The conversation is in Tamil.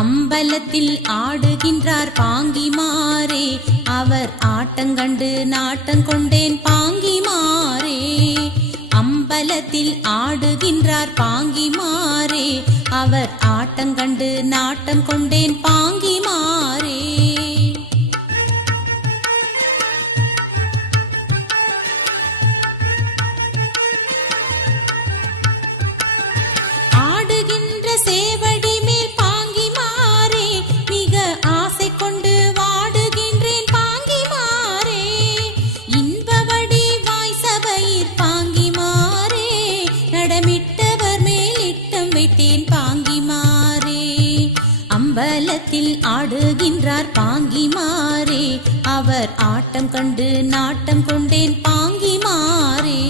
அம்பலத்தில் ஆடுகின்றார் பாங்கிமாரே, அவர் ஆட்டங்கண்டு நாட்டங்கொண்டேன் பாங்கிமாரே. அம்பலத்தில் ஆடுகின்றார் பாங்கிமாரே, அவர் ஆட்டங்கண்டு நாட்டம் கொண்டேன் பாங்கிமாரே. ஆடுகின்ற சேவடி மேல் பாங்கிமாரே, மிக ஆசை கொண்டு வாடுகின்றேன் பாங்கிமாரே. இன்பவடி வாய் சபையிற் பாங்கிமாரே, நடமிட்டவர் மேல் இட்டம் வைத்தேன் பாங்கிமாரே. அம்பலத்தில் ஆடுகின்றார் பாங்கிமாரே, அவர் ஆட்டம் கண்டு நாட்டம் கொண்டேன் பாங்கிமாரே.